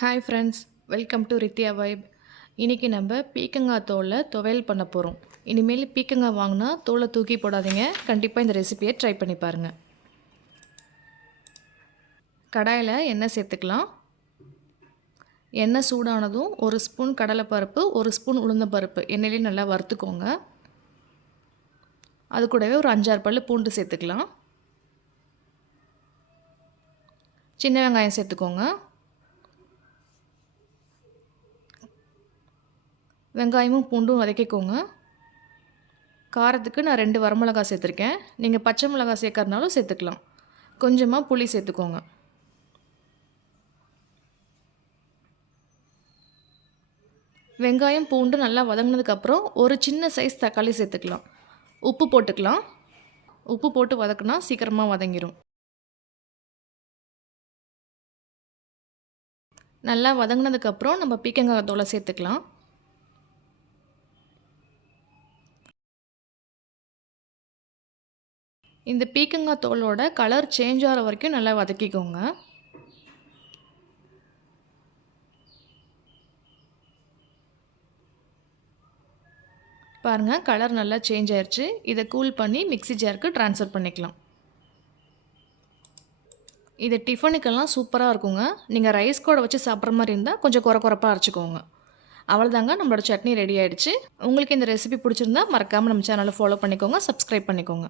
Hi friends, welcome to Rithya vibe. இன்றைக்கி நம்ம பீக்கங்காய் தோலில் துவையல் பண்ண போகிறோம். இனிமேல் பீக்கங்காய் வாங்கினா தோலை தூக்கி போடாதீங்க. கண்டிப்பாக இந்த ரெசிபியை ட்ரை பண்ணி பாருங்கள். கடாயில் எண்ணெய் சேர்த்துக்கலாம். எண்ணெய் சூடானதும் ஒரு ஸ்பூன் கடலைப்பருப்பு, ஒரு ஸ்பூன் உளுந்தம்பருப்பு எண்ணெயிலே நல்லா வறுத்துக்கோங்க. அது கூடவே ஒரு 5-6 பல் பூண்டு சேர்த்துக்கலாம். சின்ன வெங்காயம் சேர்த்துக்கோங்க. வெங்காயமும் பூண்டும் வதக்கிக்கோங்க. காரத்துக்கு நான் 2 வரமிளகாய் சேர்த்துருக்கேன். நீங்கள் பச்சை மிளகாய் சேர்க்கறதுனாலும் சேர்த்துக்கலாம். கொஞ்சமாக புளி சேர்த்துக்கோங்க. வெங்காயம் பூண்டு நல்லா வதங்கினதுக்கப்புறம் ஒரு சின்ன சைஸ் தக்காளி சேர்த்துக்கலாம். உப்பு போட்டுக்கலாம். உப்பு போட்டு வதக்குனா சீக்கிரமாக வதங்கிடும். நல்லா வதங்கினதுக்கப்புறம் நம்ம பீக்கங்காய் தோலை சேர்த்துக்கலாம். இந்த பீக்கங்காய் தோலோட கலர் சேஞ்ச் ஆகிற வரைக்கும் நல்லா வதக்கிக்கோங்க. பாருங்கள், கலர் நல்லா சேஞ்ச் ஆயிடுச்சு. இதை கூல் பண்ணி மிக்ஸி ஜாருக்கு ட்ரான்ஸ்ஃபர் பண்ணிக்கலாம். இது டிஃபனுக்கெல்லாம் சூப்பராக இருக்குங்க. நீங்கள் ரைஸ் கூட வச்சு சாப்பிட்ற மாதிரி இருந்தால் கொஞ்சம் குறப்பாக அரைச்சிக்கோங்க. அவ்வளோதாங்க, நம்மளோட சட்னி ரெடி ஆகிடுச்சு. உங்களுக்கு இந்த ரெசிபி பிடிச்சிருந்தா மறக்காமல் நம்ம சேனலை ஃபாலோ பண்ணிக்கோங்க, சப்ஸ்கிரைப் பண்ணிக்கோங்க.